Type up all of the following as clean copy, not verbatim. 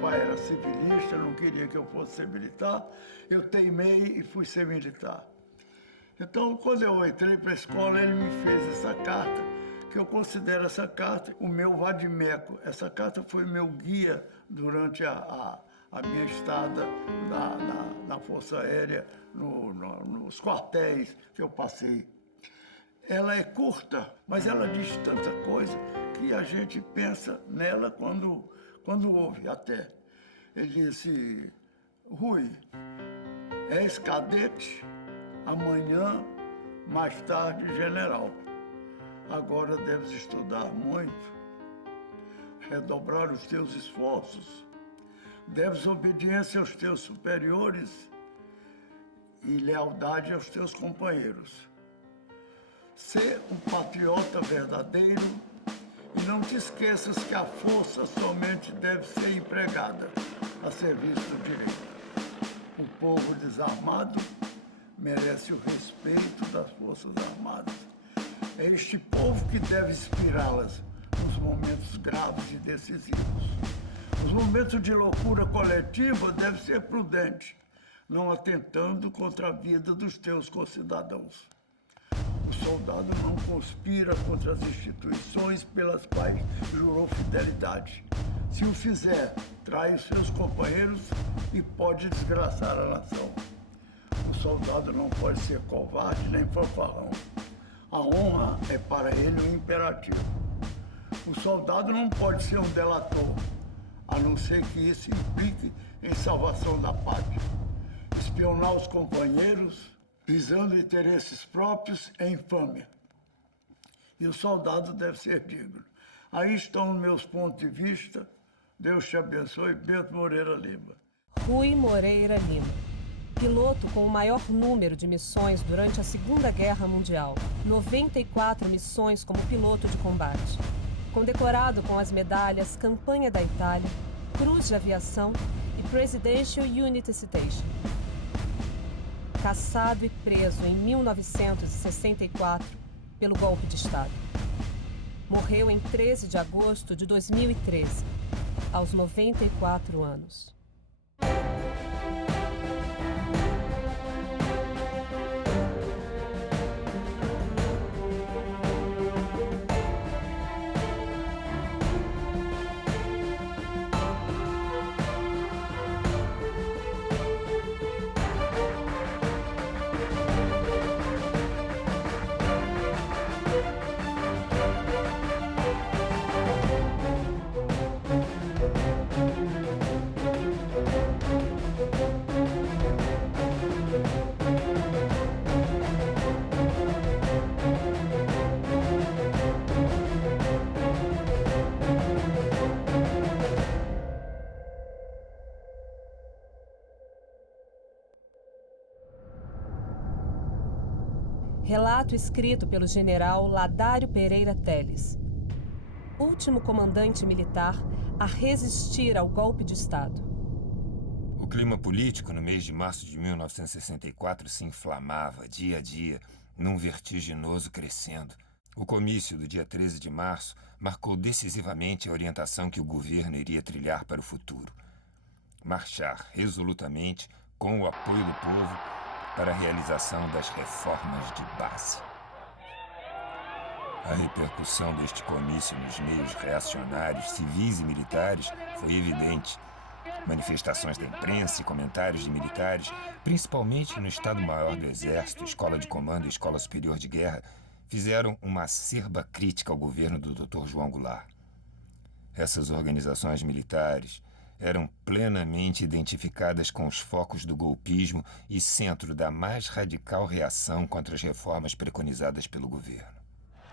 pai era civilista, não queria que eu fosse ser militar. Eu teimei e fui ser militar. Então, quando eu entrei para a escola, ele me fez essa carta, que eu considero essa carta o meu vadimeco. Essa carta foi meu guia durante a minha estada na Força Aérea, nos quartéis que eu passei. Ela é curta, mas ela diz tanta coisa que a gente pensa nela quando ouve até. Ele disse: Rui, és cadete, amanhã, mais tarde, general. Agora deves estudar muito, redobrar os teus esforços, deves obediência aos teus superiores e lealdade aos teus companheiros. Ser um patriota verdadeiro e não te esqueças que a força somente deve ser empregada a serviço do direito. O povo desarmado merece o respeito das Forças Armadas. É este povo que deve inspirá-las nos momentos graves e decisivos. Os momentos de loucura coletiva devem ser prudentes, não atentando contra a vida dos teus concidadãos. O soldado não conspira contra as instituições pelas quais jurou fidelidade. Se o fizer, trai os seus companheiros e pode desgraçar a nação. O soldado não pode ser covarde nem fanfarrão. A honra é para ele um imperativo. O soldado não pode ser um delator, a não ser que isso implique em salvação da pátria. Espionar os companheiros visando interesses próprios é infâmia. E o soldado deve ser digno. Aí estão os meus pontos de vista. Deus te abençoe. Bento Moreira Lima. Rui Moreira Lima. Piloto com o maior número de missões durante a Segunda Guerra Mundial. 94 missões como piloto de combate. Condecorado com as medalhas Campanha da Itália, Cruz de Aviação e Presidential Unity Citation. Caçado e preso em 1964 pelo golpe de Estado. Morreu em 13 de agosto de 2013, aos 94 anos. Relato escrito pelo general Ladário Pereira Teles, último comandante militar a resistir ao golpe de Estado. O clima político no mês de março de 1964 se inflamava dia a dia, num vertiginoso crescendo. O comício do dia 13 de março marcou decisivamente a orientação que o governo iria trilhar para o futuro. Marchar resolutamente, com o apoio do povo, para a realização das reformas de base. A repercussão deste comício nos meios reacionários, civis e militares foi evidente. Manifestações da imprensa e comentários de militares, principalmente no Estado-Maior do Exército, Escola de Comando e Escola Superior de Guerra, fizeram uma acerba crítica ao governo do Dr. João Goulart. Essas organizações militares eram plenamente identificadas com os focos do golpismo e centro da mais radical reação contra as reformas preconizadas pelo governo.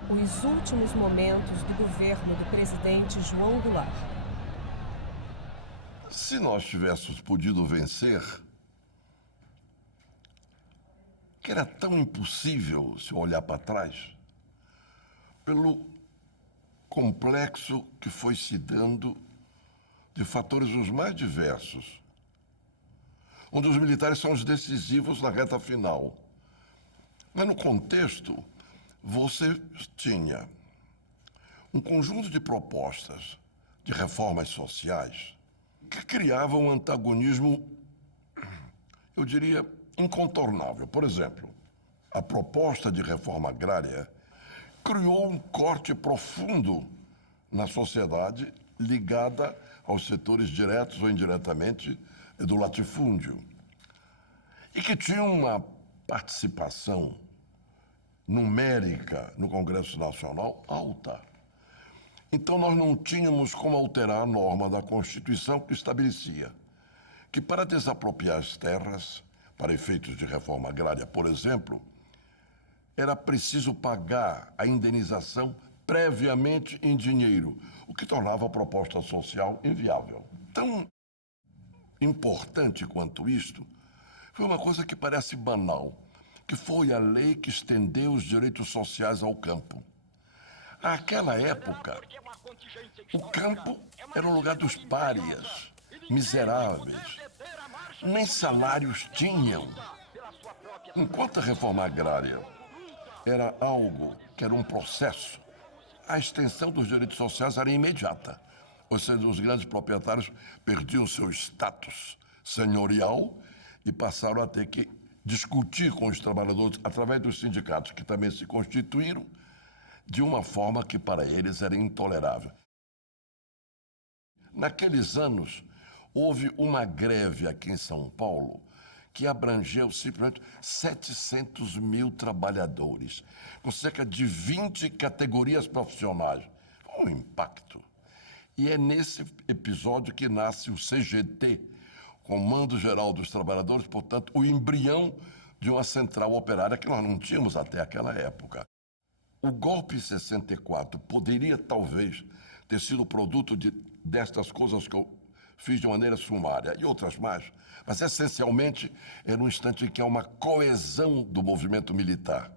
Os últimos momentos do governo do presidente João Goulart. Se nós tivéssemos podido vencer, que era tão impossível se olhar para trás, pelo complexo que foi se dando de fatores os mais diversos, onde os militares são os decisivos na reta final. Mas no contexto, você tinha um conjunto de propostas de reformas sociais que criava um antagonismo, eu diria, incontornável. Por exemplo, a proposta de reforma agrária criou um corte profundo na sociedade ligada aos setores diretos ou indiretamente do latifúndio e que tinha uma participação numérica no Congresso Nacional alta. Então nós não tínhamos como alterar a norma da Constituição que estabelecia que para desapropriar as terras, para efeitos de reforma agrária, por exemplo, era preciso pagar a indenização previamente em dinheiro, o que tornava a proposta social inviável. Tão importante quanto isto foi uma coisa que parece banal, que foi a lei que estendeu os direitos sociais ao campo. Naquela época, o campo era o lugar dos párias, miseráveis. Nem salários tinham. Enquanto a reforma agrária era algo que era um processo, a extensão dos direitos sociais era imediata. Ou seja, os grandes proprietários perdiam seu status senhorial e passaram a ter que discutir com os trabalhadores, através dos sindicatos que também se constituíram, de uma forma que para eles era intolerável. Naqueles anos, houve uma greve aqui em São Paulo que abrangeu simplesmente 700 mil trabalhadores, com cerca de 20 categorias profissionais. Um impacto. E é nesse episódio que nasce o CGT, Comando Geral dos Trabalhadores, portanto, o embrião de uma central operária que nós não tínhamos até aquela época. O golpe em 64 poderia, talvez, ter sido produto destas coisas que eu fiz de maneira sumária e outras mais, mas essencialmente era um instante em que há uma coesão do movimento militar.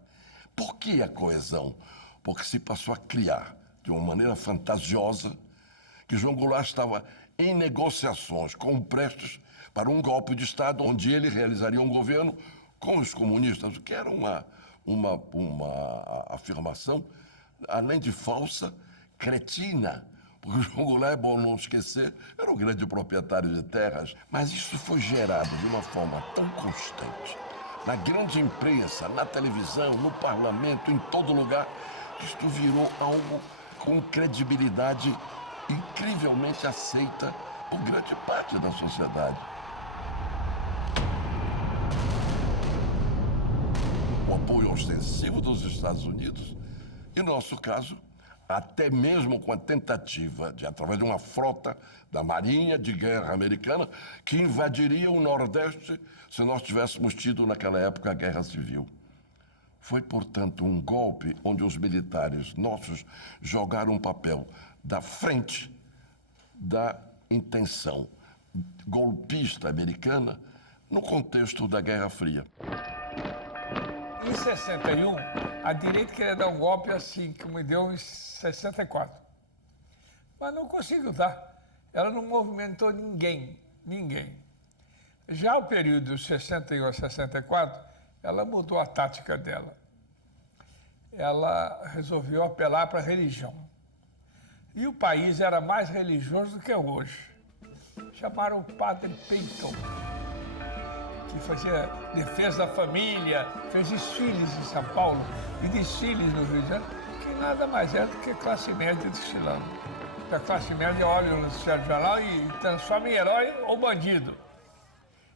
Por que a coesão? Porque se passou a criar, de uma maneira fantasiosa, que João Goulart estava em negociações com o Prestes para um golpe de Estado onde ele realizaria um governo com os comunistas, o que era uma afirmação, além de falsa, cretina. Porque o João Goulart, é bom não esquecer, era um grande proprietário de terras, mas isso foi gerado de uma forma tão constante, na grande imprensa, na televisão, no parlamento, em todo lugar, que isto virou algo com credibilidade incrivelmente aceita por grande parte da sociedade. O apoio ostensivo dos Estados Unidos, e no nosso caso, até mesmo com a tentativa de, através de uma frota da Marinha de Guerra americana, que invadiria o Nordeste se nós tivéssemos tido naquela época a Guerra Civil. Foi, portanto, um golpe onde os militares nossos jogaram um papel da frente da intenção golpista americana no contexto da Guerra Fria. Em 61, a direita queria dar um golpe assim, como deu em 64. Mas não conseguiu dar. Ela não movimentou ninguém. Já o período de 61 a 64, ela mudou a tática dela. Ela resolveu apelar para a religião. E o país era mais religioso do que hoje. Chamaram o padre Peyton, que fazia defesa da família, fez desfiles em São Paulo e desfiles no Rio de Janeiro, que nada mais é do que classe média desfilando. A classe média olha no jornal e transforma em herói ou bandido.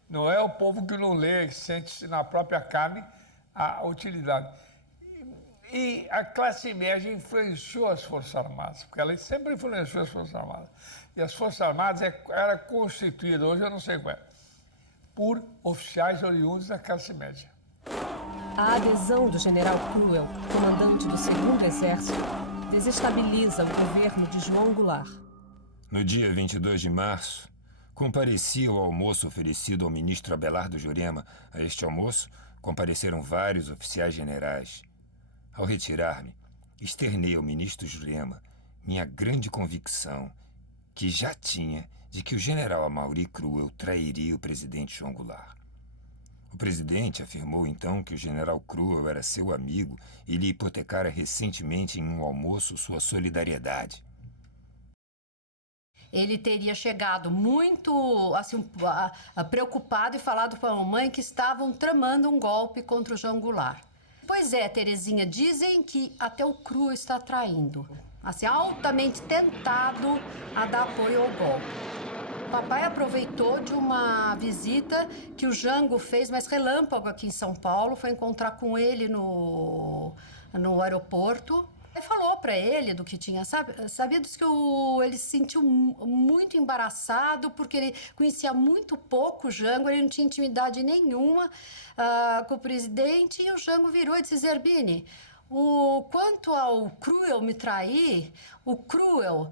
Não é o povo que não lê, que sente na própria carne a utilidade. E a classe média influenciou as Forças Armadas, porque ela sempre influenciou as Forças Armadas. E as Forças Armadas eram constituídas, hoje eu não sei qual é, por oficiais oriundos da classe média. A adesão do general Cruel, comandante do 2º Exército, desestabiliza o governo de João Goulart. No dia 22 de março, compareci ao almoço oferecido ao ministro Abelardo Jurema. A este almoço compareceram vários oficiais generais. Ao retirar-me, externei ao ministro Jurema minha grande convicção, que já tinha, de que o general Amaury Cruel trairia o presidente João Goulart. O presidente afirmou então que o general Cruel era seu amigo e lhe hipotecara recentemente em um almoço sua solidariedade. ele teria chegado muito assim, preocupado e falado para a mamãe que estavam tramando um golpe contra o João Goulart. Pois é, Terezinha, dizem que até o Cruel está traindo, assim, altamente tentado a dar apoio ao golpe. O papai aproveitou de uma visita que o Jango fez, mas relâmpago aqui em São Paulo, foi encontrar com ele no aeroporto. Ele falou para ele do que tinha sabido, que ele se sentiu muito embaraçado porque ele conhecia muito pouco o Jango, ele não tinha intimidade nenhuma com o presidente, e o Jango virou e disse: Zerbini, quanto ao Cruel me trair, o Cruel,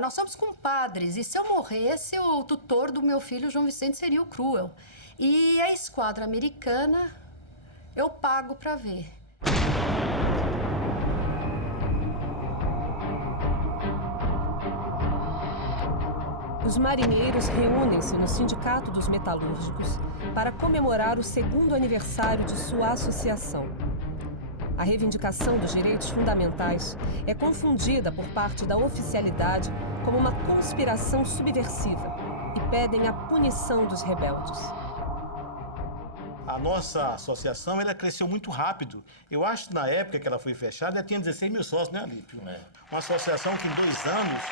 nós somos compadres, e se eu morresse, o tutor do meu filho, João Vicente, seria o Cruel. E a esquadra americana, eu pago para ver. Os marinheiros reúnem-se no Sindicato dos Metalúrgicos para comemorar o 2º aniversário de sua associação. A reivindicação dos direitos fundamentais é confundida por parte da oficialidade como uma conspiração subversiva e pedem a punição dos rebeldes. A nossa associação ela cresceu muito rápido. Eu acho que na época que ela foi fechada, ela tinha 16 mil sócios, né, Alípio? Uma associação que em 2 anos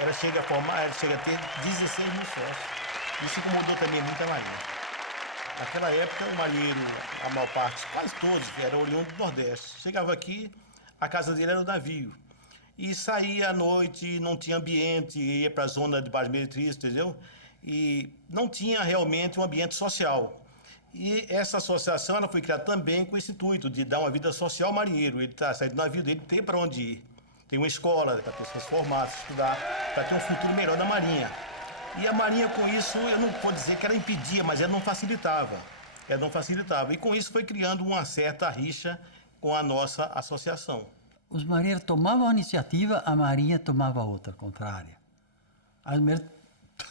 ela chega a ter 16 mil sócios. Isso incomodou também muito a Marinha. Naquela época, o marinheiro, a maior parte, quase todos, eram oriundos do Nordeste. Chegava aqui, a casa dele era o navio. E saía à noite, não tinha ambiente, ia para a zona de Baixo Meretriz, entendeu? E não tinha realmente um ambiente social. E essa associação ela foi criada também com esse intuito de dar uma vida social ao marinheiro. Ele está saindo do navio dele, ter para onde ir. Tem uma escola para pessoas formadas, estudar, para ter um futuro melhor na Marinha. E a Marinha, com isso, eu não vou dizer que ela impedia, mas ela não facilitava. Ela não facilitava. E com isso foi criando uma certa rixa com a nossa associação. Os marinheiros tomavam a iniciativa, a Marinha tomava outra, contrária. As mulheres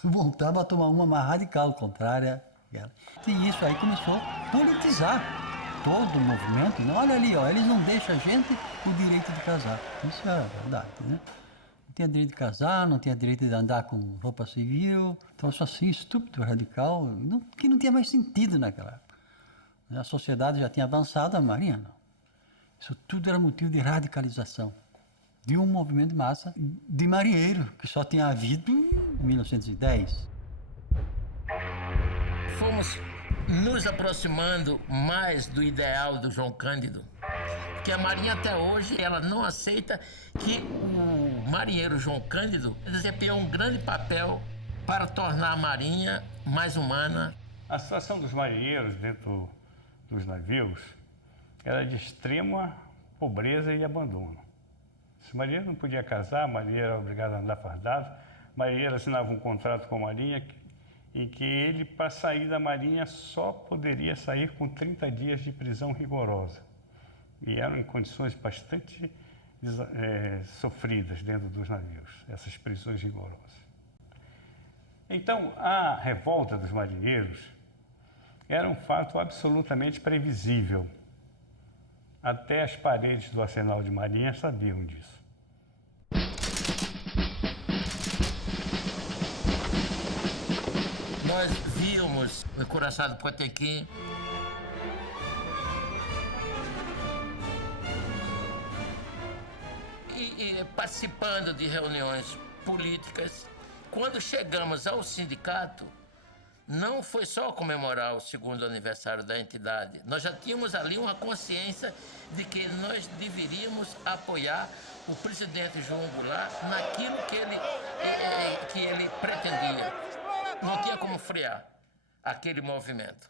voltavam a tomar uma mais radical, contrária. E isso aí começou a politizar todo o movimento. Olha ali, ó, eles não deixam a gente o direito de casar. Isso é verdade, né? Não tinha direito de casar, não tinha direito de andar com roupa civil. Troço assim, estúpido, radical, que não tinha mais sentido naquela época. A sociedade já tinha avançado, a Marinha não. Isso tudo era motivo de radicalização de um movimento de massa de marinheiro, que só tinha havido em 1910. Fomos nos aproximando mais do ideal do João Cândido, que a Marinha até hoje ela não aceita que o marinheiro João Cândido desempenhou um grande papel para tornar a Marinha mais humana. A situação dos marinheiros dentro dos navios era de extrema pobreza e abandono. Se o marinheiro não podia casar, o marinheiro era obrigado a andar fardado, o marinheiro assinava um contrato com a Marinha em que ele, para sair da Marinha, só poderia sair com 30 dias de prisão rigorosa. E eram em condições bastante sofridas dentro dos navios, essas prisões rigorosas. Então, a revolta dos marinheiros era um fato absolutamente previsível. Até as paredes do arsenal de Marinha sabiam disso. Nós víamos o Curaçao do Potequim e participando de reuniões políticas. Quando chegamos ao sindicato, não foi só comemorar o 2º aniversário da entidade. Nós já tínhamos ali uma consciência de que nós deveríamos apoiar o presidente João Goulart naquilo que ele pretendia. Não tinha como frear aquele movimento.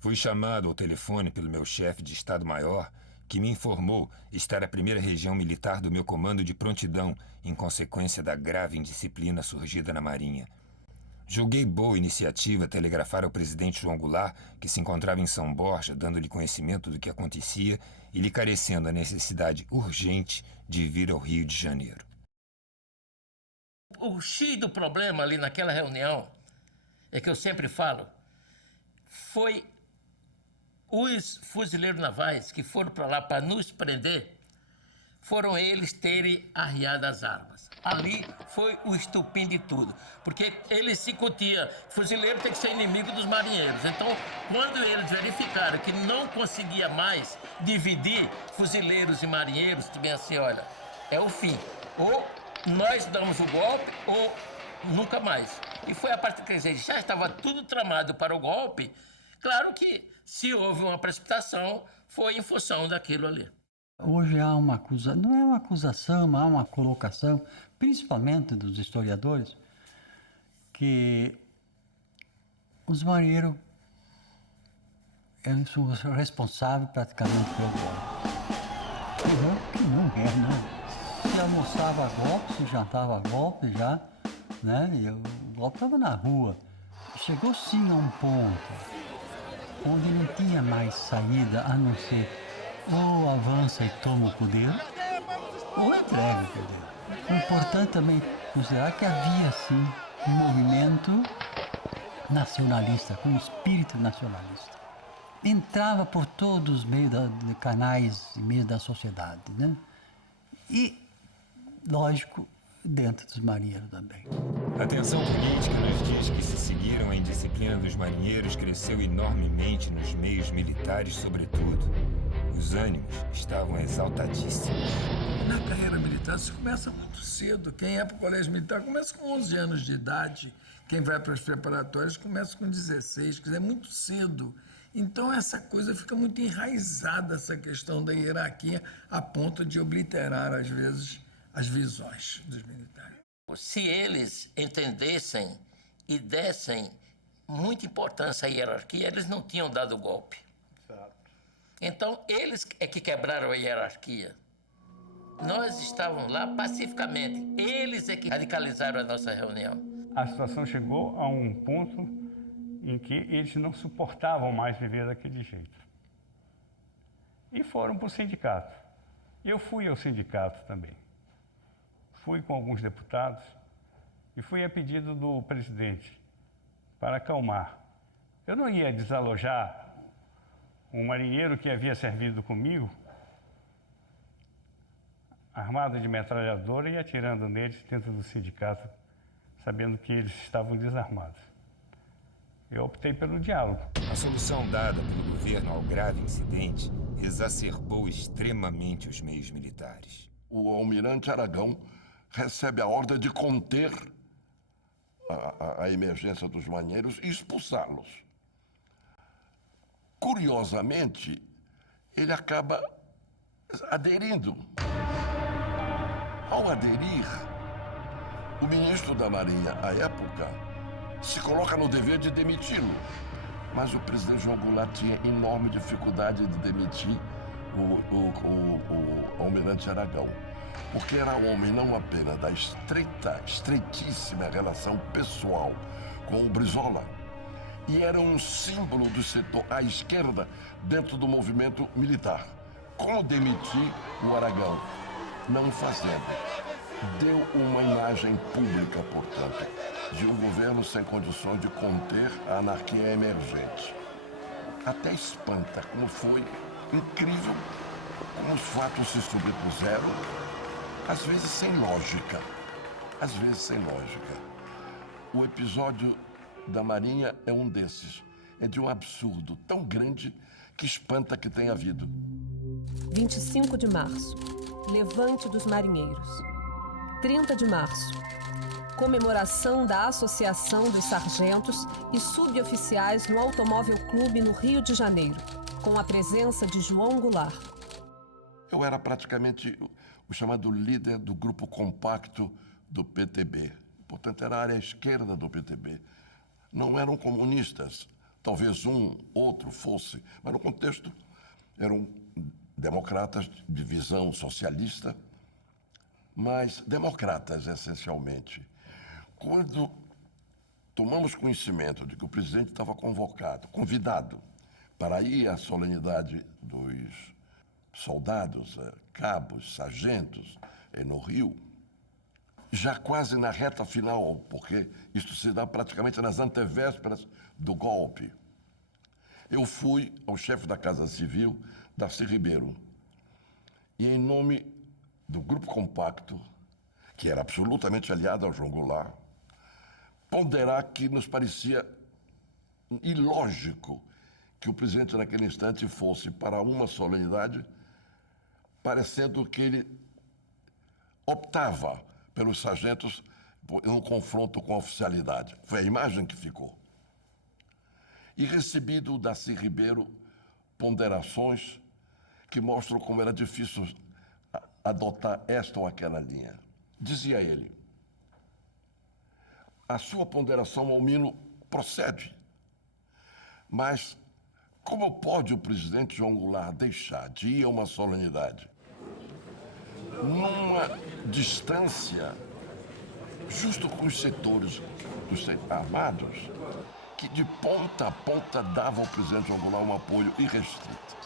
Fui chamado ao telefone pelo meu chefe de Estado-Maior, que me informou estar a 1ª região militar do meu comando de prontidão, em consequência da grave indisciplina surgida na Marinha. Julguei boa iniciativa telegrafar ao presidente João Goulart, que se encontrava em São Borja, dando-lhe conhecimento do que acontecia e lhe carecendo a necessidade urgente de vir ao Rio de Janeiro. O X do problema ali naquela reunião, é que eu sempre falo, foi os fuzileiros navais que foram para lá para nos prender, foram eles terem arriado as armas. Ali foi o estupim de tudo, porque eles se discutiam, fuzileiro tem que ser inimigo dos marinheiros. Então, quando eles verificaram que não conseguia mais dividir fuzileiros e marinheiros, bem assim, olha, é o fim. Ou nós damos o golpe, ou nunca mais. E foi a partir que eles já estava tudo tramado para o golpe. Claro que, se houve uma precipitação, foi em função daquilo ali. Hoje há uma acusação, não é uma acusação, há uma colocação, principalmente dos historiadores, que os marinheiros eles são responsáveis praticamente pelo golpe. Que não é, né? Se almoçava a golpe, se jantava a golpe já, né? E o golpe estava na rua. Chegou sim a um ponto onde não tinha mais saída a não ser ou avança e toma o poder, ou entrega o poder. O importante também considerar que havia, sim, um movimento nacionalista, com espírito nacionalista. Entrava por todos os meios de canais e meios da sociedade, né? E, lógico, dentro dos marinheiros também. A tensão política nos dias que se seguiram à indisciplina dos marinheiros cresceu enormemente nos meios militares, sobretudo. Os ânimos estavam exaltadíssimos. Na carreira militar se começa muito cedo. Quem é para o colégio militar começa com 11 anos de idade. Quem vai para as preparatórias começa com 16, quer dizer, é muito cedo. Então essa coisa fica muito enraizada, essa questão da hierarquia, a ponto de obliterar, às vezes, as visões dos militares. Se eles entendessem e dessem muita importância à hierarquia, eles não tinham dado o golpe. Então, eles é que quebraram a hierarquia. Nós estávamos lá pacificamente. Eles é que radicalizaram a nossa reunião. A situação chegou a um ponto em que eles não suportavam mais viver daquele jeito. E foram para o sindicato. Eu fui ao sindicato também. Fui com alguns deputados e fui a pedido do presidente para acalmar. Eu não ia desalojar um marinheiro que havia servido comigo, armado de metralhadora e atirando neles dentro do sindicato, sabendo que eles estavam desarmados. Eu optei pelo diálogo. A solução dada pelo governo ao grave incidente exacerbou extremamente os meios militares. O almirante Aragão recebe a ordem de conter a emergência dos marinheiros e expulsá-los. Curiosamente, ele acaba aderindo. Ao aderir, o ministro da Marinha, à época, se coloca no dever de demiti-lo. Mas o presidente João Goulart tinha enorme dificuldade de demitir o almirante Aragão, porque era homem não apenas da estreitíssima relação pessoal com o Brizola, e era um símbolo do setor à esquerda dentro do movimento militar. Como demitir o Aragão? Não fazendo. Deu uma imagem pública, portanto, de um governo sem condições de conter a anarquia emergente. Até espanta como foi incrível como os fatos se sobrepuseram, às vezes sem lógica. Às vezes sem lógica. O episódio da Marinha é um desses. É de um absurdo tão grande que espanta que tenha havido. 25 de março. Levante dos Marinheiros. 30 de março. Comemoração da Associação dos Sargentos e Suboficiais no Automóvel Clube no Rio de Janeiro, com a presença de João Goulart. Eu era praticamente o chamado líder do grupo compacto do PTB. Portanto, era a área esquerda do PTB. Não eram comunistas, talvez um, outro fosse, mas no contexto eram democratas de visão socialista, mas democratas essencialmente. Quando tomamos conhecimento de que o presidente estava convidado para ir à solenidade dos soldados, cabos, sargentos, no Rio, já quase na reta final, porque isso se dá praticamente nas antevésperas do golpe. Eu fui ao chefe da Casa Civil, Darcy Ribeiro, e em nome do Grupo Compacto, que era absolutamente aliado ao João Goulart, ponderar que nos parecia ilógico que o presidente naquele instante fosse para uma solenidade, parecendo que ele optava pelos sargentos em um confronto com a oficialidade. Foi a imagem que ficou. E recebi do Darcy Ribeiro ponderações que mostram como era difícil adotar esta ou aquela linha. Dizia ele: a sua ponderação, Almino, procede, mas como pode o presidente João Goulart deixar de ir a uma solenidade numa distância, justo com os setores dos armados, que de ponta a ponta dava ao presidente João Goulart um apoio irrestrito?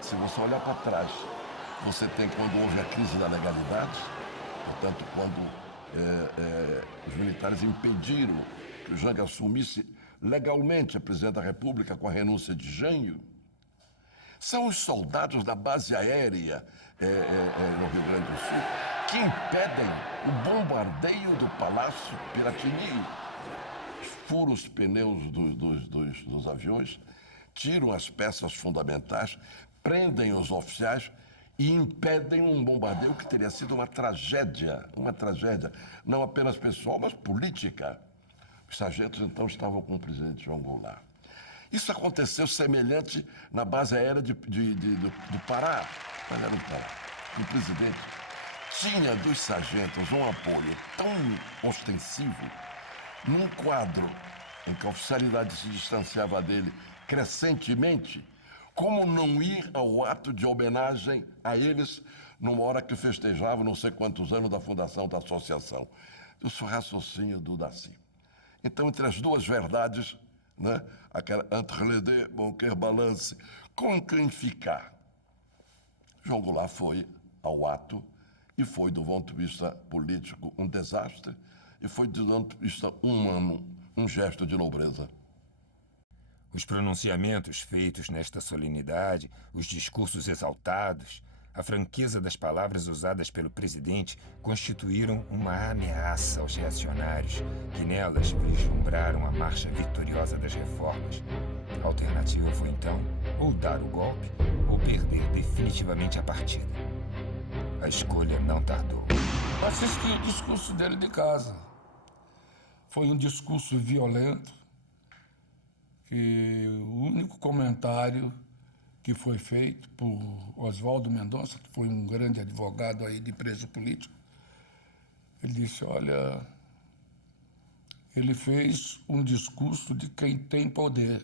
Se você olhar para trás, você tem quando houve a crise da legalidade, portanto, quando os militares impediram que o Jango assumisse legalmente a presidente da República com a renúncia de Jânio. São os soldados da base aérea no Rio Grande do Sul que impedem o bombardeio do Palácio Piratini. Furam os pneus dos aviões, tiram as peças fundamentais, prendem os oficiais e impedem um bombardeio que teria sido uma tragédia, não apenas pessoal, mas política. Os sargentos, então, estavam com o presidente João Goulart. Isso aconteceu semelhante na base aérea do Pará, do presidente. Tinha dos sargentos um apoio tão ostensivo, num quadro em que a oficialidade se distanciava dele crescentemente, como não ir ao ato de homenagem a eles numa hora que festejavam não sei quantos anos da fundação da associação. Isso é o raciocínio do Darcy. Então, entre as duas verdades, né, aquela entre les deux, bon quel balance, com quem ficar? João Goulart foi ao ato e foi, do ponto de vista político, um desastre, e foi, do ponto de vista humano, um gesto de nobreza. Os pronunciamentos feitos nesta solenidade, os discursos exaltados, a franqueza das palavras usadas pelo presidente constituíram uma ameaça aos reacionários, que nelas vislumbraram a marcha vitoriosa das reformas. A alternativa foi, então, ou dar o golpe ou perder definitivamente a partida. A escolha não tardou. Assisti o discurso dele de casa. Foi um discurso violento, que o único comentário que foi feito por Oswaldo Mendonça, que foi um grande advogado aí de preso político, ele disse, olha, ele fez um discurso de quem tem poder.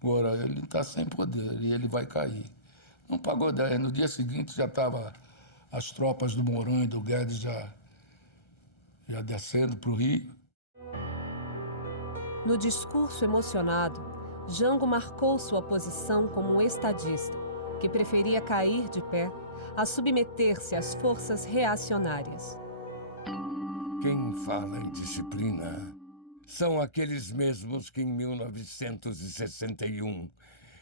Agora, ele está sem poder e ele vai cair. Não pagou ideia. No dia seguinte já estavam as tropas do Mourão e do Guedes já descendo para o Rio. No discurso emocionado, Jango marcou sua posição como um estadista, que preferia cair de pé a submeter-se às forças reacionárias. Quem fala em disciplina são aqueles mesmos que em 1961,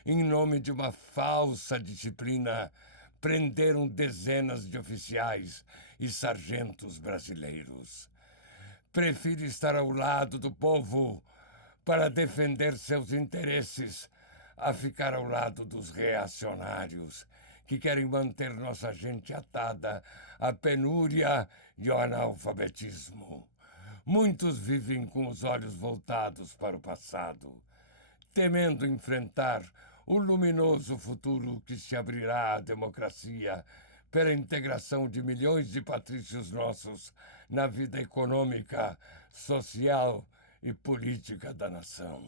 em nome de uma falsa disciplina, prenderam dezenas de oficiais e sargentos brasileiros. Prefiro estar ao lado do povo para defender seus interesses a ficar ao lado dos reacionários que querem manter nossa gente atada à penúria e ao analfabetismo. Muitos vivem com os olhos voltados para o passado, temendo enfrentar o luminoso futuro que se abrirá à democracia pela integração de milhões de patrícios nossos na vida econômica, social e política da nação.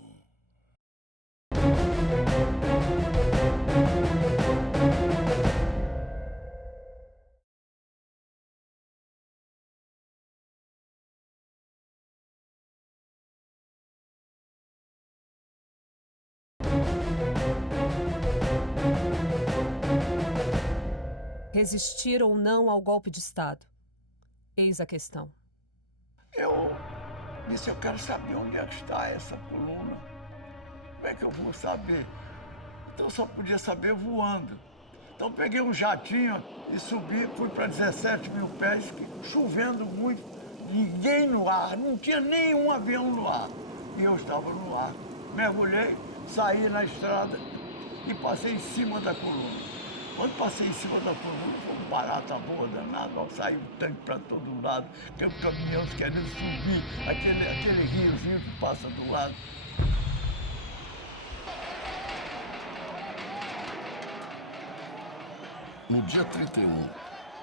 Resistir ou não ao golpe de Estado? Eis a questão. Eu disse, eu quero saber onde é que está essa coluna. Como é que eu vou saber? Então eu só podia saber voando. Então peguei um jatinho e subi, fui para 17 mil pés, chovendo muito, ninguém no ar, não tinha nenhum avião no ar. E eu estava no ar. Mergulhei, saí na estrada e passei em cima da coluna. Quando passei em cima da coluna, foi um barata boa danada, saiu um tanque para todo lado, aqueles caminhões querendo subir, aquele riozinho que passa do lado. No dia 31,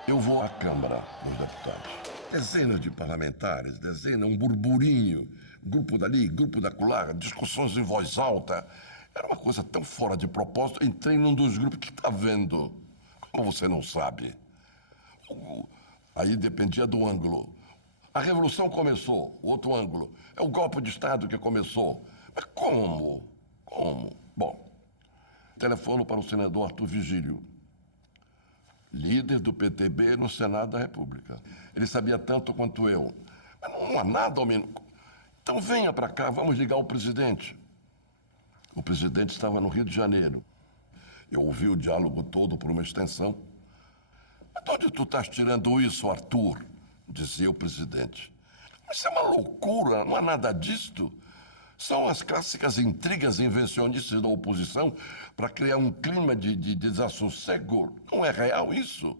eu vou à Câmara dos Deputados. Dezenas de parlamentares, um burburinho, grupo dali, grupo dacolá, discussões em voz alta. Era uma coisa tão fora de propósito. Entrei num dos grupos que está vendo. Como você não sabe? Aí dependia do ângulo. A revolução começou, o outro ângulo. É o golpe de Estado que começou. Mas como? Como? Bom, telefono para o senador Arthur Vigílio, líder do PTB no Senado da República. Ele sabia tanto quanto eu. Mas não há nada ao menos. Então venha para cá, vamos ligar o presidente. O presidente estava no Rio de Janeiro. Eu ouvi o diálogo todo por uma extensão. Mas de onde tu estás tirando isso, Arthur? Dizia o presidente. Mas isso é uma loucura, não há nada disto. São as clássicas intrigas invencionistas da oposição para criar um clima de desassossego. Não é real isso.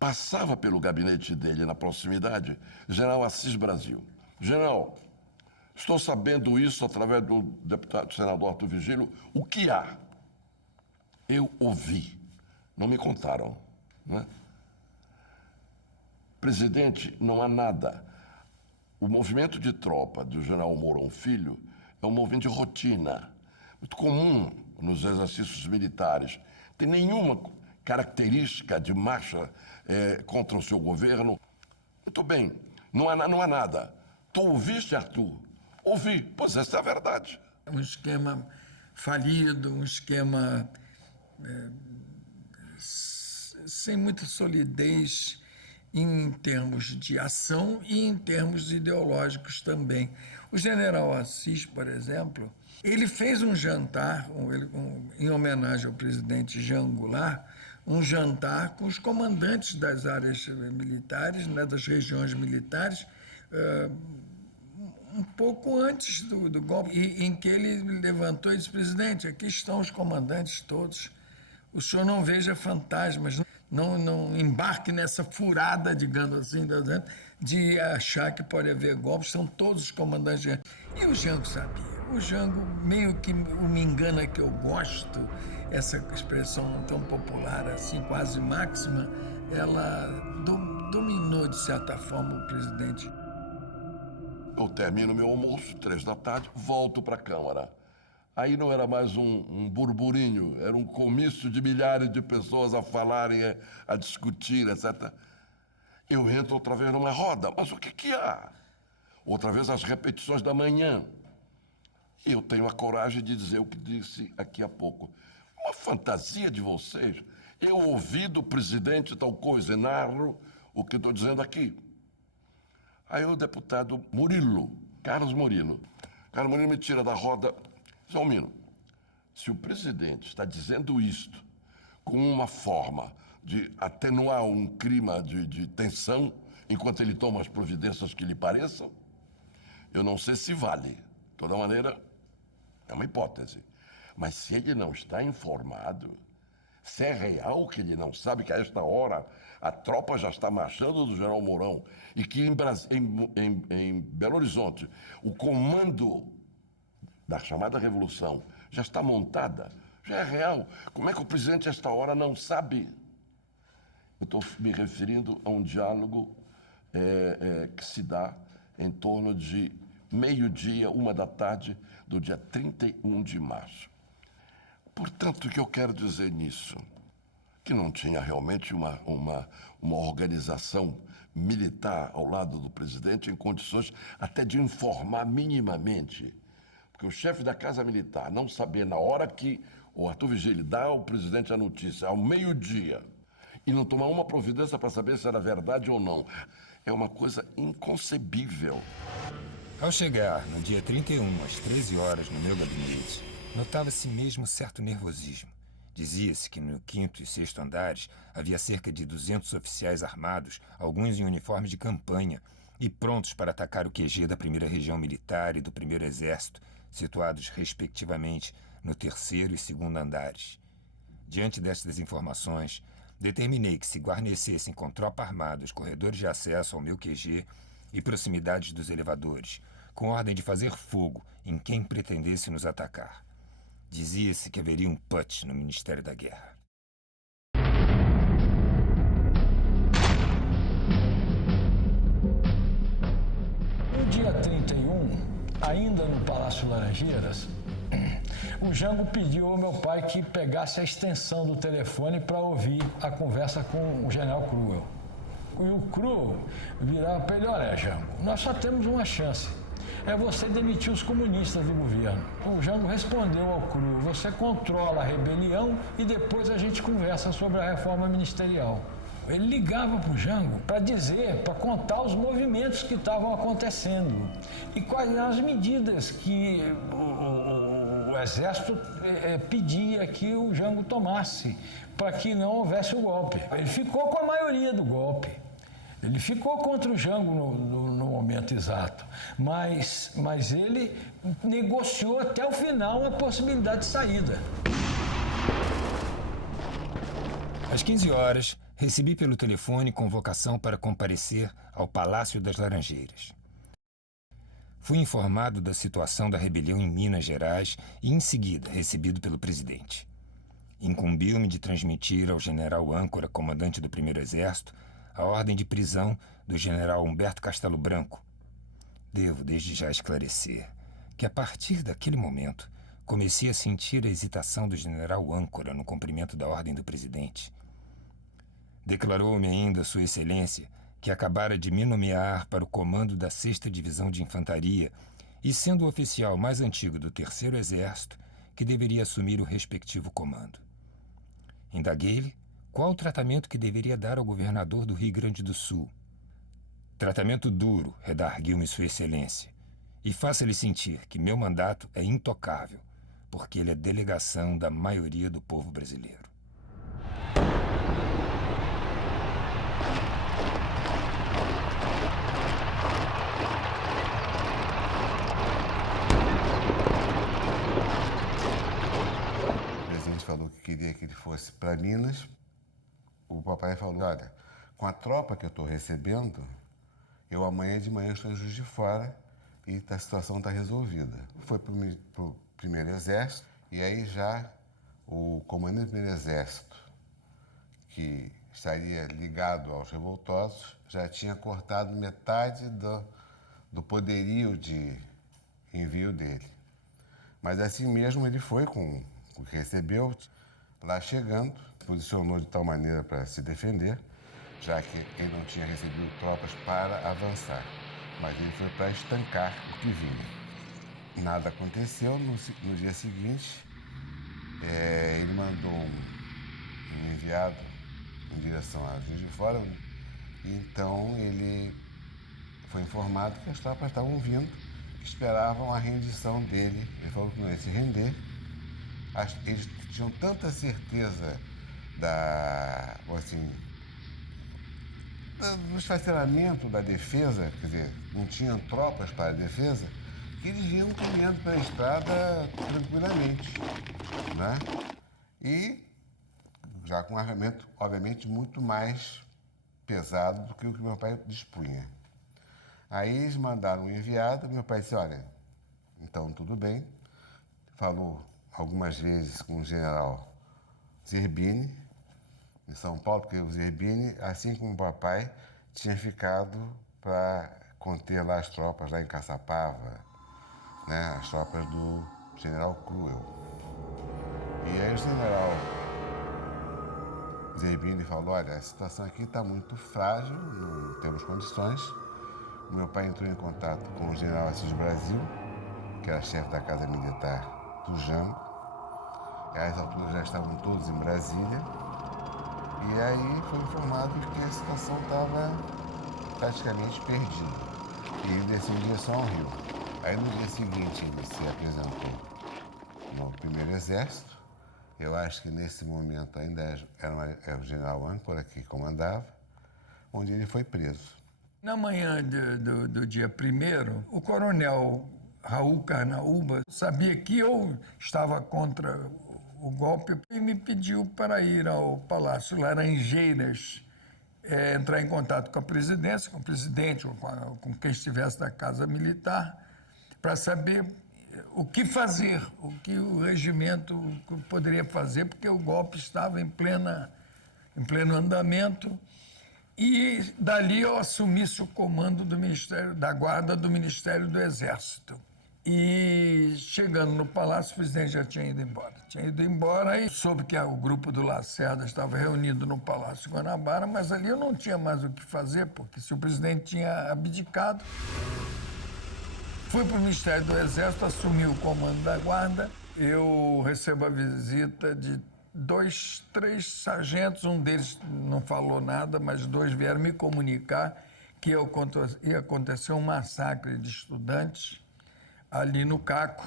Passava pelo gabinete dele, na proximidade, General Assis Brasil. General, estou sabendo isso através do deputado senador Arthur Vigílio. O que há? Eu ouvi. Não me contaram, né? Presidente, não há nada. O movimento de tropa do general Mourão Filho é um movimento de rotina, muito comum nos exercícios militares. Tem nenhuma característica de marcha contra o seu governo. Muito bem, não há nada. Tu ouviste, Arthur? Ouvi. Pois essa é a verdade. Um esquema falido, um esquema sem muita solidez em termos de ação e em termos ideológicos também. O general Assis, por exemplo, ele fez um jantar, em homenagem ao presidente Jean Goulart, um jantar com os comandantes das áreas militares, né, das regiões militares, um pouco antes do golpe, em que ele levantou e disse: presidente, aqui estão os comandantes todos, o senhor não veja fantasmas, não embarque nessa furada, digamos assim, de achar que pode haver golpe, são todos os comandantes. E o Jango sabia. O Jango, meio que me engana que eu gosto, essa expressão tão popular, assim, quase máxima, ela dominou, de certa forma, o presidente. Eu termino meu almoço, 15h, volto para a Câmara. Aí não era mais um burburinho, era um comício de milhares de pessoas a falarem, a discutir, etc. Eu entro outra vez numa roda, mas o que há? Outra vez as repetições da manhã. E eu tenho a coragem de dizer o que disse aqui há pouco. Uma fantasia de vocês. Eu ouvi do presidente tal coisa e narro o que estou dizendo aqui. Aí o deputado Murilo, Carlos Murilo me tira da roda. Zalmino, se o presidente está dizendo isto com uma forma de atenuar um clima de tensão, enquanto ele toma as providências que lhe pareçam, eu não sei se vale. De toda maneira, é uma hipótese. Mas se ele não está informado, se é real que ele não sabe que a esta hora a tropa já está marchando do general Mourão e que em Belo Horizonte o comando da chamada Revolução já está montada, já é real. Como é que o presidente, a esta hora, não sabe? Eu estou me referindo a um diálogo que se dá em torno de meio-dia, 1h do dia 31 de março. Portanto, o que eu quero dizer nisso? Que não tinha realmente uma organização militar ao lado do presidente em condições até de informar minimamente. Porque o chefe da Casa Militar não saber, na hora que o Arthur Vigílio dá ao presidente a notícia, ao meio-dia, e não tomar uma providência para saber se era verdade ou não, é uma coisa inconcebível. Ao chegar, no dia 31, às 13 horas, no meu gabinete, notava-se mesmo certo nervosismo. Dizia-se que no 5º e 6º andares havia cerca de 200 oficiais armados, alguns em uniforme de campanha, e prontos para atacar o QG da 1ª Região Militar e do 1º Exército, situados, respectivamente, no 3º e 2º andares. Diante destas informações, determinei que se guarnecessem com tropa armada os corredores de acesso ao meu QG e proximidades dos elevadores, com ordem de fazer fogo em quem pretendesse nos atacar. Dizia-se que haveria um putsch no Ministério da Guerra. No dia 31, ainda no Palácio Laranjeiras, o Jango pediu ao meu pai que pegasse a extensão do telefone para ouvir a conversa com o general Cruel. E o Cruel virava para ele: olha, Jango, nós só temos uma chance. É você demitir os comunistas do governo. O Jango respondeu ao Cruel: você controla a rebelião e depois a gente conversa sobre a reforma ministerial. Ele ligava para o Jango para dizer, para contar os movimentos que estavam acontecendo e quais eram as medidas que o Exército pedia que o Jango tomasse para que não houvesse o golpe. Ele ficou com a maioria do golpe. Ele ficou contra o Jango no momento exato, mas ele negociou até o final a possibilidade de saída. Às 15 horas, recebi pelo telefone convocação para comparecer ao Palácio das Laranjeiras. Fui informado da situação da rebelião em Minas Gerais e, em seguida, recebido pelo presidente. Incumbiu-me de transmitir ao general âncora, comandante do 1º Exército, a ordem de prisão do general Humberto Castelo Branco. Devo, desde já, esclarecer que, a partir daquele momento, comecei a sentir a hesitação do general âncora no cumprimento da ordem do presidente. Declarou-me ainda Sua Excelência que acabara de me nomear para o comando da 6ª Divisão de Infantaria e, sendo o oficial mais antigo do 3º Exército, que deveria assumir o respectivo comando. Indaguei-lhe qual o tratamento que deveria dar ao governador do Rio Grande do Sul. Tratamento duro, redarguiu-me Sua Excelência, e faça-lhe sentir que meu mandato é intocável, porque ele é delegação da maioria do povo brasileiro. O presidente falou que queria que ele fosse para Minas. O papai falou: olha, com a tropa que eu estou recebendo, eu amanhã de manhã estou em Juiz de Fora e a situação está resolvida. Foi para o 1º Exército e aí já o comandante do 1º Exército, que estaria ligado aos revoltosos, já tinha cortado metade do poderio de envio dele. Mas assim mesmo ele foi com o que recebeu, lá chegando, posicionou de tal maneira para se defender, já que ele não tinha recebido tropas para avançar, mas ele foi para estancar o que vinha. Nada aconteceu. No dia seguinte, ele mandou um enviado em direção a Juiz de Fora, e então ele foi informado que as tropas estavam vindo, que esperavam a rendição dele. Ele falou que não ia se render. Eles tinham tanta certeza do esfacelamento da defesa, quer dizer, não tinham tropas para a defesa, que eles iam caminhando pela estrada tranquilamente, né? E já com um armamento, obviamente, muito mais pesado do que o que meu pai dispunha. Aí eles mandaram um enviado, meu pai disse: olha, então tudo bem. Falou algumas vezes com o general Zerbini, em São Paulo, porque o Zerbini, assim como o papai, tinha ficado para conter lá as tropas lá em Caçapava, né, as tropas do general Cruel. E aí o general Zerbini falou: olha, a situação aqui está muito frágil, não temos condições. O meu pai entrou em contato com o general Assis Brasil, que era chefe da Casa Militar do Jango. A essa altura já estavam todos em Brasília. E aí foi informado que a situação estava praticamente perdida. E ele desceu em direção ao Rio. Aí no dia seguinte ele se apresentou no 1º Exército, Eu acho que nesse momento ainda era o general Âncora que comandava, onde ele foi preso. Na manhã do dia 1º, o coronel Raul Carnaúba sabia que eu estava contra o golpe e me pediu para ir ao Palácio Laranjeiras, entrar em contato com a presidência, com o presidente ou com quem estivesse da Casa Militar, para saber o que fazer, o que o regimento poderia fazer, porque o golpe estava em pleno andamento. E dali eu assumisse o comando do Ministério da Guarda do Ministério do Exército. E chegando no palácio, o presidente já tinha ido embora. Tinha ido embora e soube que o grupo do Lacerda estava reunido no Palácio Guanabara, mas ali eu não tinha mais o que fazer, porque se o presidente tinha abdicado, fui para o Ministério do Exército, assumi o comando da Guarda. Eu recebo a visita de 2, 3 sargentos, um deles não falou nada, mas 2 vieram me comunicar que ia acontecer um massacre de estudantes ali no Caco.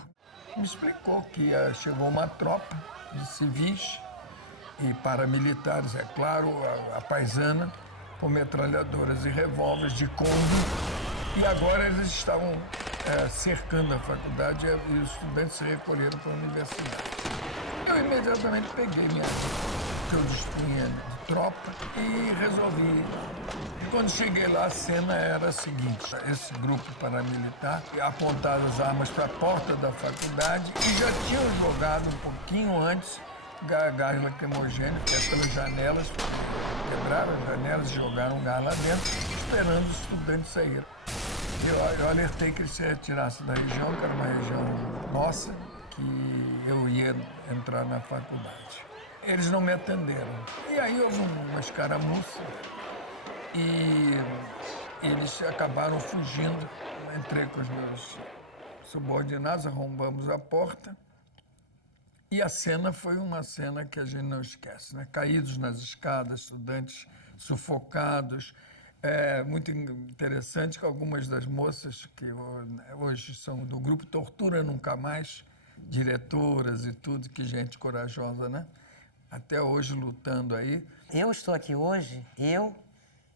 Me explicou que chegou uma tropa de civis e paramilitares, é claro, a paisana, com metralhadoras e revólveres de Kombi, e agora eles estavam cercando a faculdade e os estudantes se recolheram para a universidade. Eu imediatamente peguei que eu dispunha de tropa e resolvi. E quando cheguei lá, a cena era a seguinte: esse grupo paramilitar apontava as armas para a porta da faculdade e já tinham jogado um pouquinho antes gás lacrimogêneo, que é pelas janelas, quebraram as janelas e jogaram gás lá dentro, esperando os estudantes saírem. Eu alertei que eles se retirassem da região, que era uma região nossa, que eu ia entrar na faculdade. Eles não me atenderam. E aí houve uma escaramuça e eles acabaram fugindo. Entrei com os meus subordinados, arrombamos a porta e a cena foi uma cena que a gente não esquece, né? Caídos nas escadas, estudantes sufocados. É muito interessante que algumas das moças que hoje são do grupo Tortura Nunca Mais, diretoras e tudo, que gente corajosa, né? Até hoje lutando aí. Eu estou aqui hoje, eu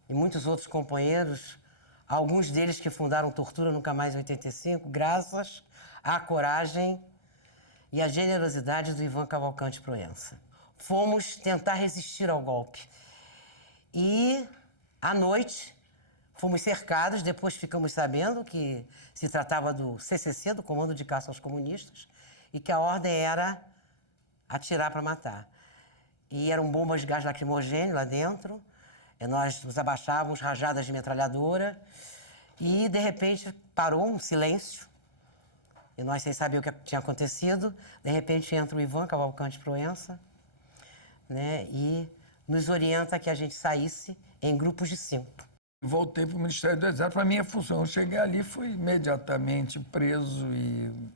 e muitos outros companheiros, alguns deles que fundaram Tortura Nunca Mais em 85, graças à coragem e à generosidade do Ivan Cavalcante Proença. Fomos tentar resistir ao golpe. E, à noite, fomos cercados, depois ficamos sabendo que se tratava do CCC, do Comando de Caça aos Comunistas, e que a ordem era atirar para matar. E eram bombas de gás lacrimogêneo lá dentro, e nós nos abaixávamos, rajadas de metralhadora, e, de repente, parou um silêncio, e nós sem saber o que tinha acontecido. De repente, entra o Ivan Cavalcante Proença, né, e nos orienta que a gente saísse em grupos de 5. Voltei para o Ministério do Exército, para a minha função. Eu cheguei ali, fui imediatamente preso e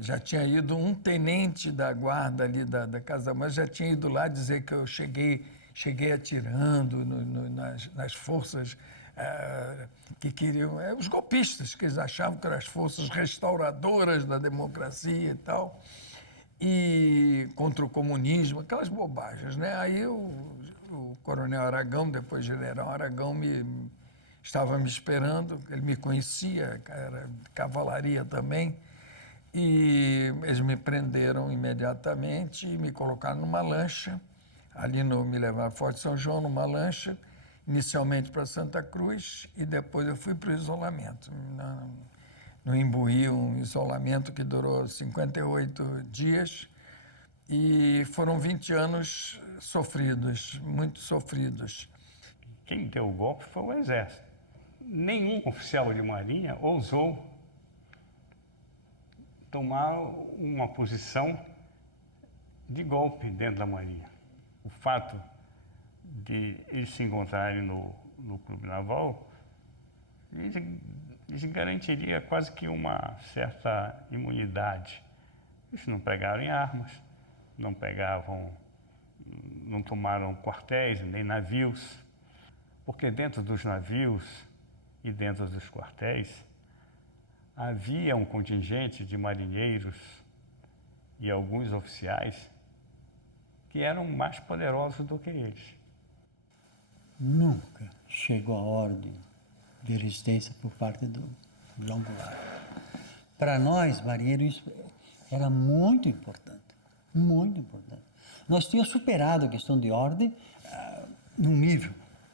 já tinha ido um tenente da guarda ali da Casa da Mãe, já tinha ido lá dizer que eu cheguei atirando nas forças que queriam, os golpistas, que eles achavam que eram as forças restauradoras da democracia e tal, e contra o comunismo, aquelas bobagens, né? Aí o coronel Aragão, depois general Aragão, estava me esperando, ele me conhecia, era de cavalaria também, e eles me prenderam imediatamente e me colocaram numa lancha, me levaram a Forte São João numa lancha, inicialmente para Santa Cruz, e depois eu fui para o isolamento. No Imbuí, um isolamento que durou 58 dias, e foram 20 anos sofridos, muito sofridos. Quem deu o golpe foi o Exército. Nenhum oficial de marinha ousou tomar uma posição de golpe dentro da marinha. O fato de eles se encontrarem no Clube Naval lhes garantiria quase que uma certa imunidade. Eles não pegaram em armas, não tomaram quartéis nem navios, porque dentro dos navios e dentro dos quartéis havia um contingente de marinheiros e alguns oficiais que eram mais poderosos do que eles. Nunca chegou a ordem de resistência por parte do João Goulart. Para nós, marinheiros, isso era muito importante, muito importante. Nós tínhamos superado a questão de ordem num nível,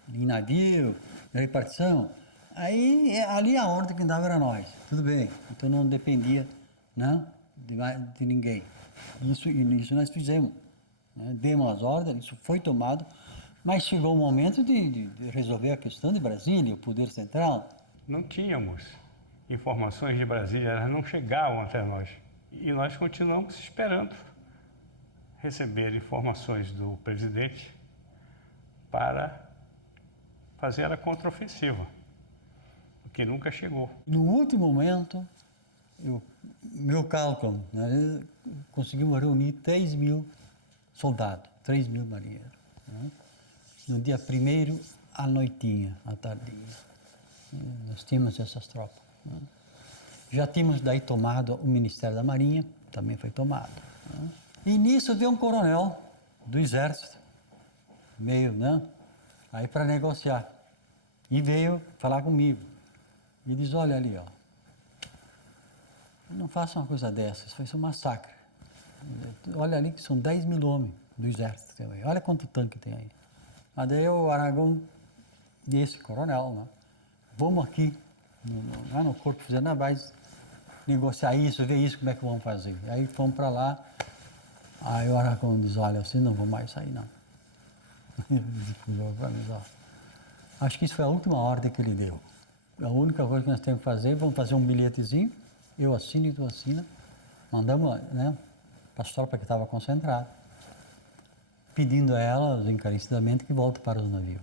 em navio, de repartição. Aí, ali a ordem que dava era nós, tudo bem. Então não dependia, né, de ninguém. Isso nós fizemos. Né? Demos as ordens, isso foi tomado, mas chegou o momento de resolver a questão de Brasília, o poder central. Não tínhamos informações de Brasília, elas não chegavam até nós. E nós continuamos esperando receber informações do presidente para fazer a contraofensiva, o que nunca chegou. No último momento, meu cálculo, né, conseguimos reunir 3 mil soldados, 3 mil marinheiros. Né? No dia 1º, à noitinha, à tardinha. Nós tínhamos essas tropas. Né? Já tínhamos daí tomado o Ministério da Marinha, também foi tomado. Né? E nisso veio um coronel do Exército, meio, né? Aí para negociar. E veio falar comigo. E diz, olha ali, ó. Não faça uma coisa dessa, isso vai ser um massacre. Olha ali que são 10 mil homens do Exército. Olha quanto tanque tem aí. Mas daí o Aragão disse, coronel, né? Vamos aqui, no Corpo de Fuzileiros Navais, negociar isso, ver isso, como é que vamos fazer. Aí fomos para lá, aí o Aragão diz, olha, vocês não vão mais sair, não. Acho que isso foi a última ordem que ele deu. A única coisa que nós temos que fazer, vamos fazer um bilhetezinho, eu assino e tu assina, mandamos, né, para as tropas que estavam concentradas, pedindo a elas encarecidamente que volte para os navios.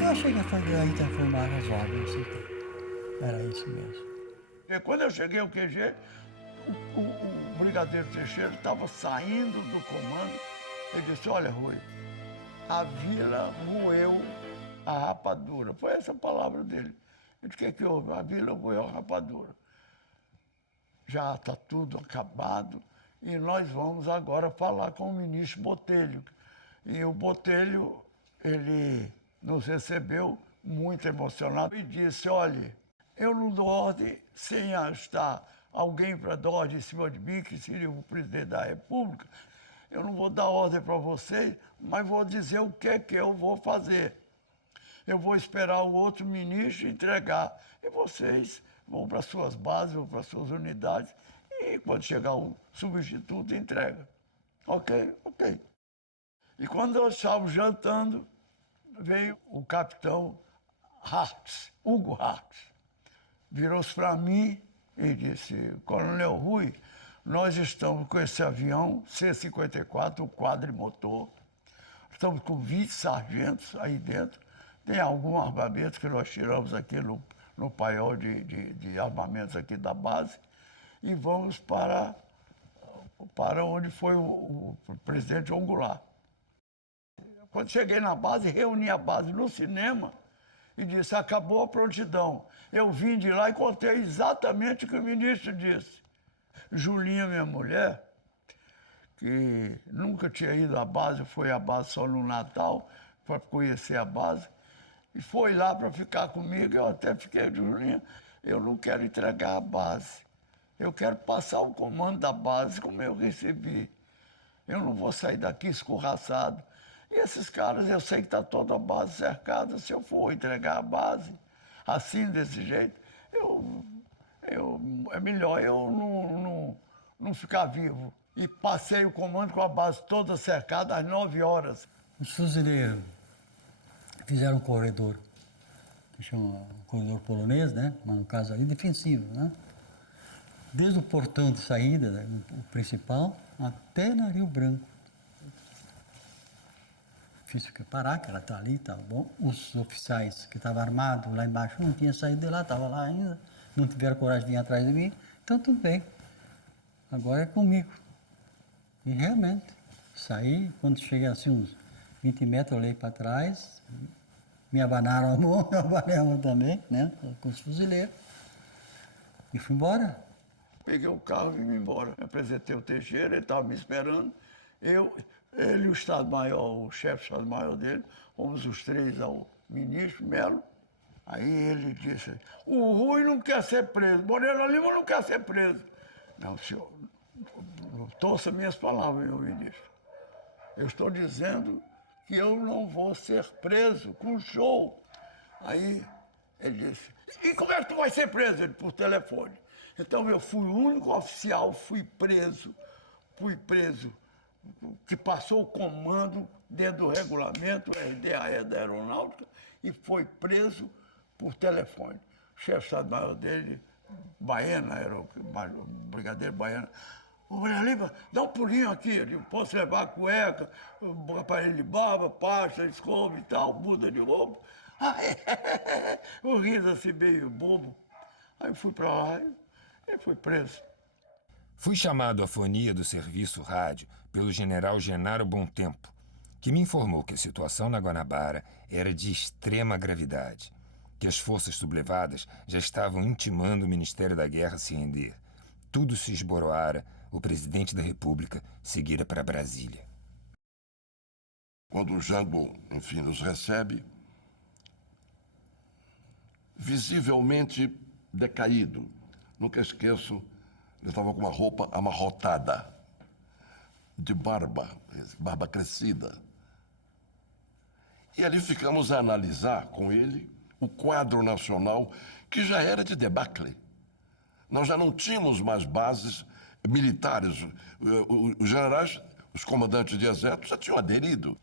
Eu achei que foi aí transformar as ordens, então. Era isso mesmo. E quando eu cheguei ao QG, o brigadeiro Teixeira estava saindo do comando. Ele disse, olha, Rui, a vila roeu a rapadura. Foi essa a palavra dele. Ele disse, o que houve? A vila roeu a rapadura. Já está tudo acabado e nós vamos agora falar com o ministro Botelho. E o Botelho, ele nos recebeu muito emocionado e disse, olha, eu não dou ordem sem estar alguém para dar ordem em cima de mim, que seria o presidente da República. Eu não vou dar ordem para vocês, mas vou dizer o que é que eu vou fazer. Eu vou esperar o outro ministro entregar. E vocês vão para suas bases, vão para suas unidades, e quando chegar o substituto, entrega. Ok? Ok. E quando nós estávamos jantando, veio o capitão Hartz, Hugo Hartz. Virou-se para mim e disse, Coronel Rui, nós estamos com esse avião C-54, o quadrimotor, estamos com 20 sargentos aí dentro, tem algum armamento que nós tiramos aqui no paiol de armamentos aqui da base, e vamos para onde foi o presidente João Goulart. Quando cheguei na base, reuni a base no cinema e disse, acabou a prontidão. Eu vim de lá e contei exatamente o que o ministro disse. Julinha, minha mulher, que nunca tinha ido à base, foi à base só no Natal, para conhecer a base, e foi lá para ficar comigo. Eu até fiquei, Julinha, eu não quero entregar a base. Eu quero passar o comando da base como eu recebi. Eu não vou sair daqui escorraçado. E esses caras, eu sei que está toda a base cercada. Se eu for entregar a base assim, desse jeito, é melhor eu não ficar vivo. E passei o comando com a base toda cercada às 9 horas. Os fuzileiros fizeram um corredor, que chama corredor polonês, né? Mas no caso ali, defensivo, né? Desde o portão de saída, né, o principal, até na Rio Branco. Difícil que parar, que ela está ali, tá bom. Os oficiais que estavam armados lá embaixo não tinham saído de lá, estavam lá ainda, não tiveram coragem de vir atrás de mim, então tudo bem. Agora é comigo. E realmente, saí, quando cheguei assim uns 20 metros, olhei para trás, me abanaram a mão, eu abanei a mão também, né, com os fuzileiros, e fui embora. peguei o carro e vim embora. Me apresentei ao Teixeira, ele estava me esperando. Ele e o Estado-Maior, o chefe do Estado-Maior dele, fomos os três ao ministro Melo. Aí ele disse, o Rui não quer ser preso, Moreira Lima não quer ser preso. Não, senhor, torça minhas palavras, meu ministro. Eu estou dizendo que eu não vou ser preso com show. Aí ele disse, e como é que tu vai ser preso? Ele, por telefone. Então eu fui o único oficial, fui preso, que passou o comando dentro do regulamento, RDAE da Aeronáutica, e foi preso por telefone. O chefe de Estado-Maior dele, Baena, era o brigadeiro Baena. Ô, Moreira Lima, dá um pulinho aqui. Eu digo, posso levar a cueca, o aparelho de barba, pasta, escova e tal, muda de roupa. O riso assim meio bobo. Aí eu fui para lá e fui preso. Fui chamado à fonia do serviço rádio pelo general Genaro Bontempo, que me informou que a situação na Guanabara era de extrema gravidade, que as forças sublevadas já estavam intimando o Ministério da Guerra a se render. Tudo se esboroara, o presidente da República seguira para Brasília. Quando o Jango, enfim, nos recebe, visivelmente decaído. Nunca esqueço, ele estava com uma roupa amarrotada, de barba crescida. E ali ficamos a analisar com ele o quadro nacional, que já era de debacle. Nós já não tínhamos mais bases militares. Os generais, os comandantes de exército já tinham aderido.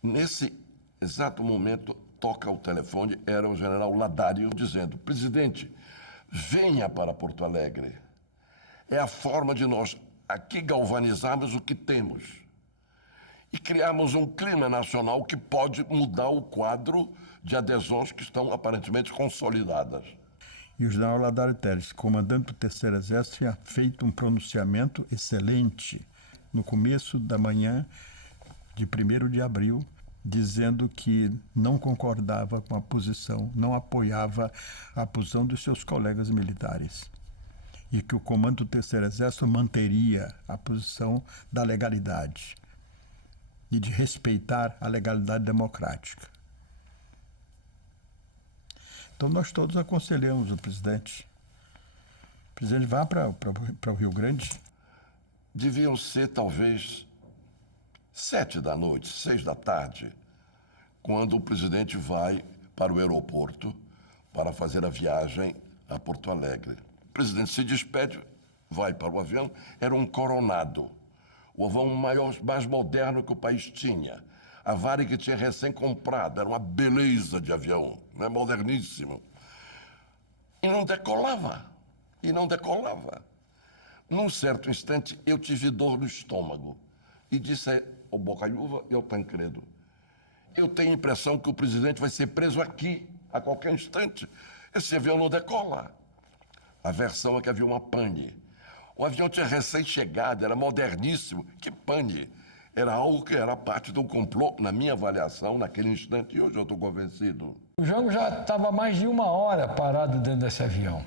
Nesse exato momento, toca o telefone, era o general Ladário dizendo, presidente, venha para Porto Alegre. É a forma de nós aqui galvanizarmos o que temos e criarmos um clima nacional que pode mudar o quadro de adesões que estão aparentemente consolidadas. E o general Ladário Teles, comandante do Terceiro Exército, tinha feito um pronunciamento excelente no começo da manhã de 1º de abril, dizendo que não concordava com a posição, não apoiava a posição dos seus colegas militares e que o comando do Terceiro Exército manteria a posição da legalidade e de respeitar a legalidade democrática. Então nós todos aconselhamos o presidente. O presidente vá para o Rio Grande. Deviam ser talvez 7 da noite, 6 da tarde, quando o presidente vai para o aeroporto para fazer a viagem a Porto Alegre. O presidente se despede, vai para o avião, era um Coronado, o avião mais moderno que o país tinha. A Varig tinha recém-comprado, era uma beleza de avião, né? Moderníssimo. E não decolava, Num certo instante, eu tive dor no estômago e disse ao Bocaiúva e ao Tancredo, eu tenho a impressão que o presidente vai ser preso aqui, a qualquer instante. Esse avião não decola. A versão é que havia uma pane. O avião tinha recém-chegado, era moderníssimo. Que pane! Era algo que era parte do complô, na minha avaliação, naquele instante, e hoje eu estou convencido. O Jango já estava mais de 1 hora parado dentro desse avião.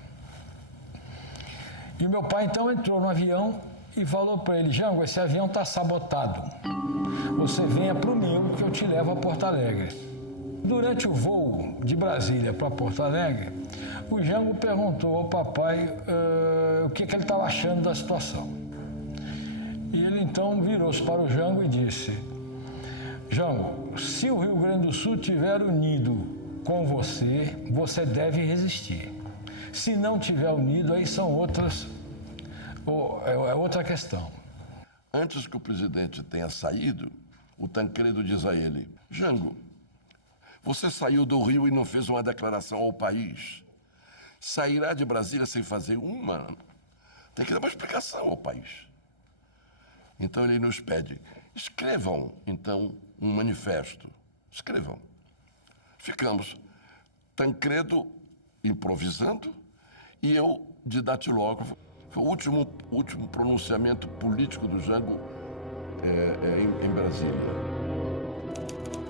E meu pai, então, entrou no avião e falou para ele, Jango, esse avião está sabotado. Você venha para o Ninho que eu te levo a Porto Alegre. Durante o voo de Brasília para Porto Alegre, o Jango perguntou ao papai o que ele estava achando da situação. E ele então virou-se para o Jango e disse, Jango, se o Rio Grande do Sul tiver unido com você, você deve resistir. Se não tiver unido, aí são outra questão. Antes que o presidente tenha saído, o Tancredo diz a ele, Jango, você saiu do Rio e não fez uma declaração ao país. Sairá de Brasília sem fazer uma? Tem que dar uma explicação ao país. Então ele nos pede, escrevam, então, um manifesto. Escrevam. Ficamos, Tancredo improvisando e eu de datilógrafo. Foi o último pronunciamento político do Jango em Brasília.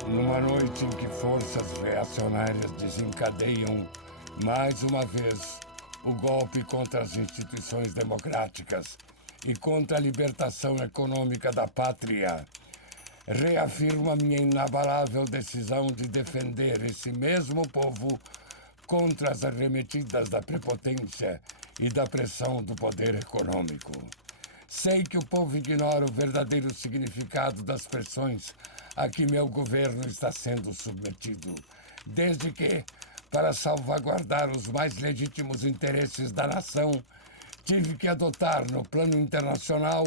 Numa noite em que forças reacionárias desencadeiam mais uma vez o golpe contra as instituições democráticas e contra a libertação econômica da pátria, reafirmo a minha inabalável decisão de defender esse mesmo povo contra as arremetidas da prepotência e da pressão do poder econômico. Sei que o povo ignora o verdadeiro significado das pressões a que meu governo está sendo submetido, desde que, para salvaguardar os mais legítimos interesses da nação, tive que adotar no plano internacional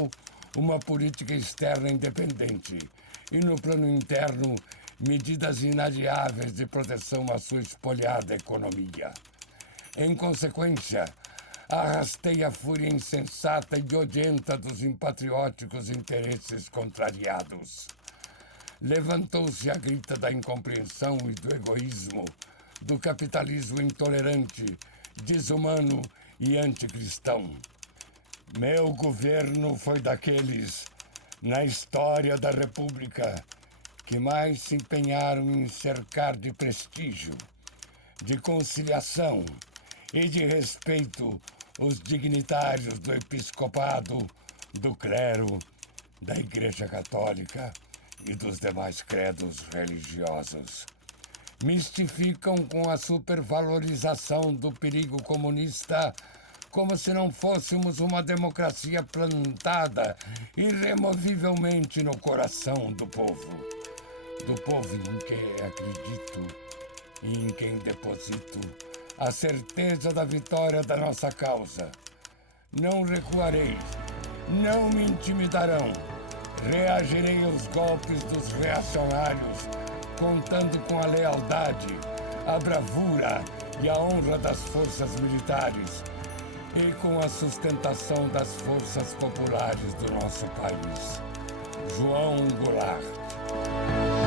uma política externa independente e no plano interno medidas inadiáveis de proteção à sua espoliada economia. Em consequência, arrastei a fúria insensata e odienta dos impatrióticos interesses contrariados. Levantou-se a grita da incompreensão e do egoísmo, do capitalismo intolerante, desumano e anticristão. Meu governo foi daqueles, na história da República, que mais se empenharam em cercar de prestígio, de conciliação e de respeito os dignitários do episcopado, do clero, da Igreja Católica e dos demais credos religiosos. Mistificam com a supervalorização do perigo comunista como se não fôssemos uma democracia plantada irremovivelmente no coração do povo em quem acredito e em quem deposito a certeza da vitória da nossa causa. Não recuarei, não me intimidarão, reagirei aos golpes dos reacionários, contando com a lealdade, a bravura e a honra das forças militares e com a sustentação das forças populares do nosso país. João Goulart.